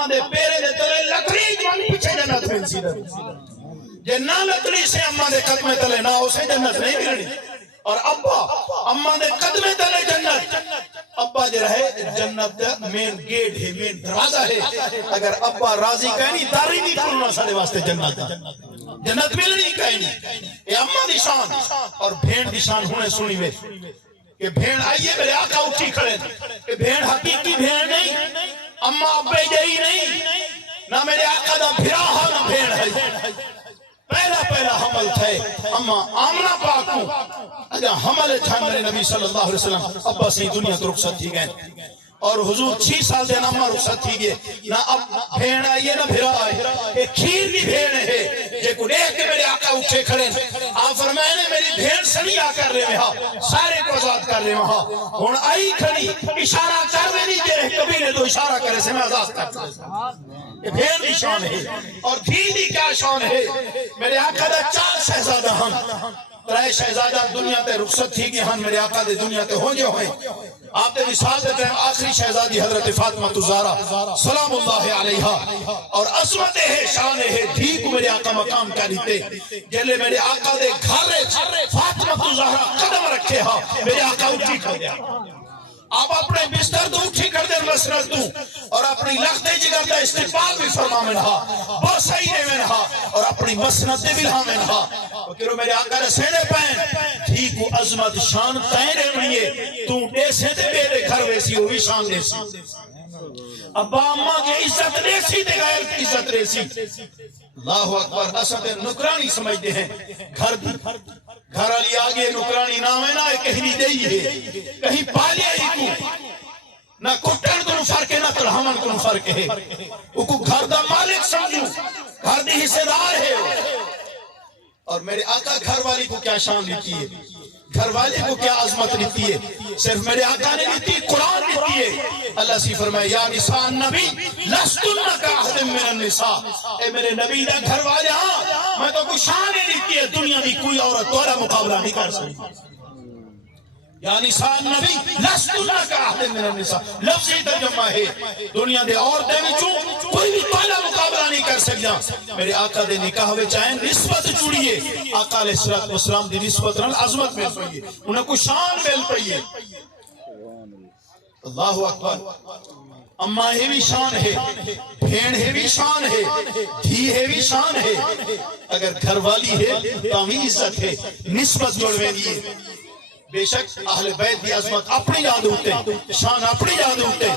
اما دے پیرے دے تلے لکڑی جوان پیچھے جنت میں سیدھا جے نہ لکڑی سے اما دے قدمے تلے نہ اسے جنت نہیں ملنی اور ابا اما دے قدمے تلے جنت ابا جو رہے جنت مین گیٹ ہے مین دروازہ ہے اگر ابا راضی کہنی داری نہیں کھولنا سارے واسطے جنت ملنی کہنی اے اما دی شان اور بھین دی شان ہونے سنی وے کہ بھین آئیے میرے آقا اٹھی کھڑے کہ بھین حقیقی بھین نہیں اما ابے جئی نہیں نہ میرے آقا دا بھرا ہاں نہ بھین ہے پہلا حمل تھے اما آمنہ پاکوں اگر حمل تھا میرے نبی صلی اللہ علیہ وسلم ابا سے دنیا تو رخصت تھی گئے اور حضور 6 سال دے نہ رخصت تھی گئے نہ اب بھین آئیے نہ بھرا آئے ایک کھیر بھی بھین ہے جے کو دیکھ کے میرے آقا اٹھے کھڑے آپ فرمائے نے میری بھین سنیا کر رہے ہاں سارے کو آزاد کر رہے ہاں ہون آئی کھڑی اشارہ کر رہے نہیں جے کبھی نے تو اشارہ کرے سے میں آزاد کرتا یہ بھین دی شان ہے اور دھی دی کیا شان ہے میرے آقا دا 4 شہزادہ ہم 3 شہزادہ دنیا تے رخصت تھی کہ ہم میرے آقا دے دنیا تے ہوں جو ہیں آپ دے وصال دے ٹائم آخری شہزادی حضرت فاطمہ الزہرا سلام اللہ علیہا اور عظمت ہے شان ہے دھی کو میرے آقا مقام کا دیتے جلے میرے آقا دے گھر فاطمہ الزہرا قدم رکھے ہاں میرے آقا اٹھی کر دیا آپ اپنے بستر تو اٹھی کر دیں مسند تو اور اپنی لختے جگر دا استقبال بھی فرما میں رہا بہت صحیح نے میں رہا اور اپنی مسند بھی رہا میں رہا وکرو میرے آقا رسینے پہن تھی کو عظمت شان تیرے منیے تو ایسے دے میرے گھر ویسی ہوئی شان دیسی ابا اممہ کے عزت دیسی دے غیر کی عزت دیسی اللہ اکبر اسد نکرانی سمجھتے ہیں گھر علی آگے نکرانی نام ہے نا کہیں نہیں دئی ہے کہیں پالیا ہی کو نہ کٹن کو فرق ہے نہ ترہمن کو فرق ہے وہ کو گھر دا مالک سمجھو گھر دی حصے دار ہے اور میرے آقا گھر والی کو کیا شان دیتی ہے گھر والے کو کیا عظمت دیتی ہے صرف میرے آقا نے دیتی قرآن دیتی ہے اللہ سی فرمائے یا نساء النبی لستن کا احد من النساء اے میرے نبی دا گھر والے ہاں میں تو کوئی شان ہی دیتی ہے دنیا دی کوئی عورت تورا مقابلہ نہیں کر سکتی یا نساء النبی لستن کا احد من النساء لفظی ترجمہ ہے دنیا دے عورتیں وچوں کوئی بھی تورا مقابلہ نہیں کر سکتا میرے آقا دے نکاح وچ آئیں نسبت جڑیے آقا علیہ السلام دی نسبت نال عظمت مل پئی ہے انہیں کو شان مل پئی ہے اللہ اکبر اماں ہے بھی شان ہے بھین ہے بھی شان ہے دھی ہے بھی شان ہے اگر گھر والی ہے تو ہمیں عزت ہے نسبت جوڑویں دیئے بے شک اہل بیت کی عظمت اپنی یاد ہوتے شان اپنی یاد ہوتے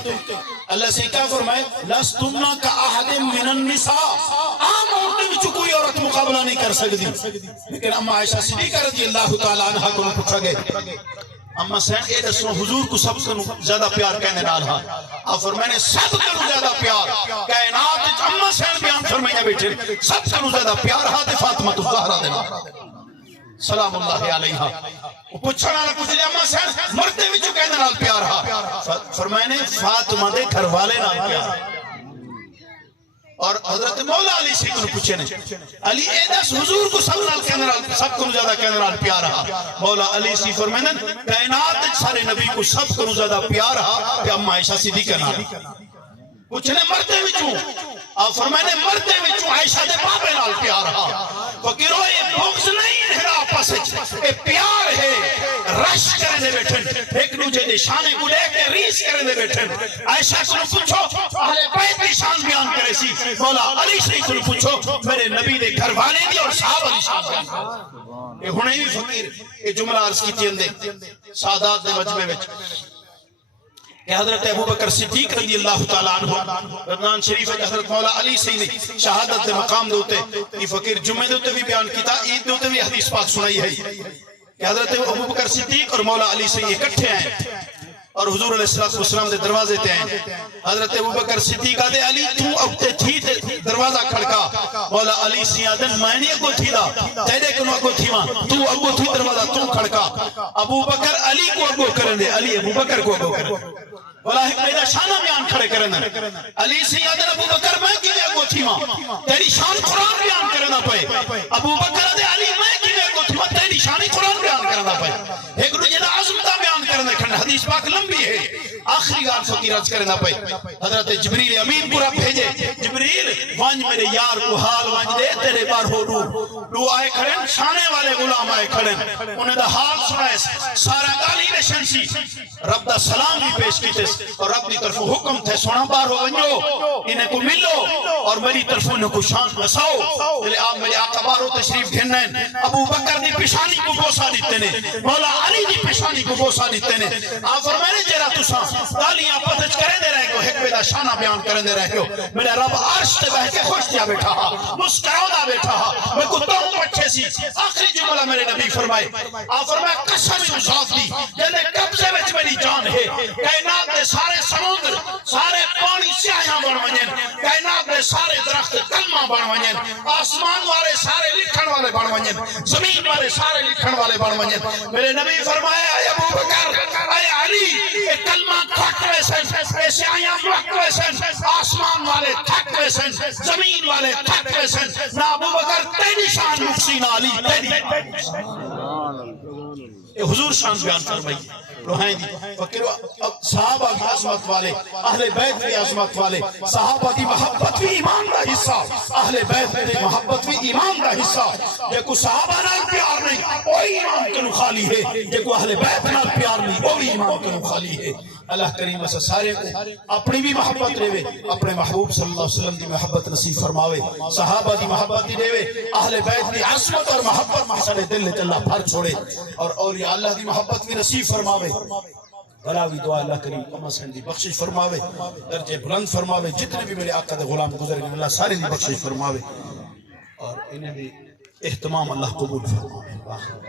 اللہ سے کیا فرمائے لستنا کا احد من النساء عام عورتیں بھی کوئی عورت مقابلہ نہیں کر سکتی لیکن اما عائشہ صدیقہ رضی اللہ تعالیٰ عنہ کو پوچھا گئے اما سین اے دسو حضور کو سب سے زیادہ پیار کہنے ڈالا آپ فرمائے سب سے زیادہ پیار کائنات اما سین بیان فرمائے بیٹھے سب سے زیادہ پیار ہاتھ فاطمہ الزہرا دینا سلام اللہ علیہا پوچھنا نہ کچھ لیا اما سین مرتے بھی جو کہنے نال پیار ہا فرمائے نے فاطمہ دے گھر والے نال پیار اور حضرت مولا علی سے انہوں پوچھے نے علی اے دس حضور کو سب کو زیادہ کہنے نال پیار ہا مولا علی سے فرمائے نے کائنات سارے نبی کو سب کو زیادہ پیار ہا کہ اما عائشہ صدیقہ نال پوچھنے مرتے وچوں آپ فرمائے مرتے وچوں عائشہ دے بابے نال پیار ہا فقیرو یہ بغض نہیں ہے آپس اے پیار ہے رش کرنے بیٹھن ایک دوسرے دے شانے کو لے کے ریس کرنے بیٹھن عائشہ کو پوچھو اہل بیت کی شان بیان کرے سی مولا علی سے کو پوچھو میرے نبی دے گھر والے دی اور صحابہ دی شان بیان کرے یہ ہونے بھی فقیر یہ جملہ عرض کیتی اندے سادات دے مجمع وچ کہ حضرت ابو بکر صدیق رضی اللہ تعالیٰ عنہ رمضان شریف حضرت مولا علی سے شہادت دے مقام دوتے یہ فقیر جمعہ دوتے بھی بیان کیتا عید دوتے بھی حدیث پاک سنائی ہے کہ حضرت ابو بکر صدیق اور مولا علی سے اکٹھے آئیں اور حضور علیہ السلام دے دروازے تے آئیں حضرت ابو بکر صدیق آدھے علی تو اب تے تھی دروازہ کھڑکا مولا علی سے آدھن معنی کو تھی دا تیرے کنو کو تھی وہاں تو ابو تھی دروازہ تو کھڑکا ابو بکر علی کو ابو کرن دے علی ابو بکر کو ابو کرن والا ایک پیدا شانہ بیان کھڑے کرنا علی سے آدھن ابو بکر میں کی میں کو تھی وہاں تیری شان قرآن بیان کرنا پائے ابو بکر آدھے علی میں کی میں کو تھی وہاں تیری شان قرآن بیان کرنا پائے ایک رو جنہ عظمتہ بیان کرنا کھڑنا حدیث پاک لمبی ہے آخری گال فقیر عرض کرنا پئی حضرت جبریل امین پورا بھیجے جبریل وانج میرے یار کو حال وانج دے تیرے بار ہو رو آئے کھڑن شانے والے غلام آئے کھڑن انہیں دا حال سنائے سارا گالی رشن سی رب دا سلام بھی پیش کیتے اور رب دی طرف حکم تھے سونا بار ہو ونجو انہیں کو ملو اور میری طرف انہیں کو شان نساؤ لے آپ میرے آقا بارو تشریف گھنن ابو بکر دی پیشانی کو بوسا دیتے نے مولا علی دی پیشانی کو بوسا دیتے نے آپ فرمائے جیرا تساں گالیاں پتج کریں دے رہے کو حق بیدہ شانہ بیان کریں دے رہے ہو میرے رب عرش تے بہ کے خوش دیا بیٹھا مسکراؤ دا بیٹھا میں کو تو بچے سی آخری جملہ میرے نبی فرمائے آپ فرمائے قسم ذات دی جلے قبضے وچ میری جان ہے کائنات دے سارے سمندر سارے پانی سیاہیاں بن ونجن کائنات دے سارے درخت کلمہ بن ونجن آسمان والے سارے لکھن والے بن ونجن زمین والے سارے لکھن والے بن ونجن میرے نبی فرمایا اے ابو بکر اے علی اے کلمہ تھک ویسن اے سیاہیاں تھک ویسن آسمان والے تھک ویسن زمین والے تھک ویسن نہ ابو بکر تیری شان مقصی نہ علی تیری حضور شان بیان فرمائی روحیں دی فکرو صحابہ کی عظمت والے اہل بیت کی عظمت والے صحابہ کی محبت بھی ایمان کا حصہ اہل بیت کی محبت بھی ایمان کا حصہ یہ کو صحابہ نال پیار نہیں وہ ایمان کے خالی ہے یہ کو اہل بیت نال پیار نہیں وہ بھی ایمان کے خالی ہے اللہ کریم سے سارے کو اپنی بھی محبت دے اپنے محبوب صلی اللہ علیہ وسلم کی محبت نصیب فرماوے صحابہ کی محبت دے اہل بیت کی عظمت اور محبت مسئلے دل اللہ بھر چھوڑے اور اولیاء اللہ کی محبت بھی نصیب فرماوے بھلا بھی دعا اللہ کریم کم حسین دی بخشش فرماوے درجے بلند فرماوے جتنے بھی میرے آقا دے غلام گزر گئے اللہ سارے دی بخشش فرماوے اور انہیں بھی اہتمام اللہ قبول فرماوے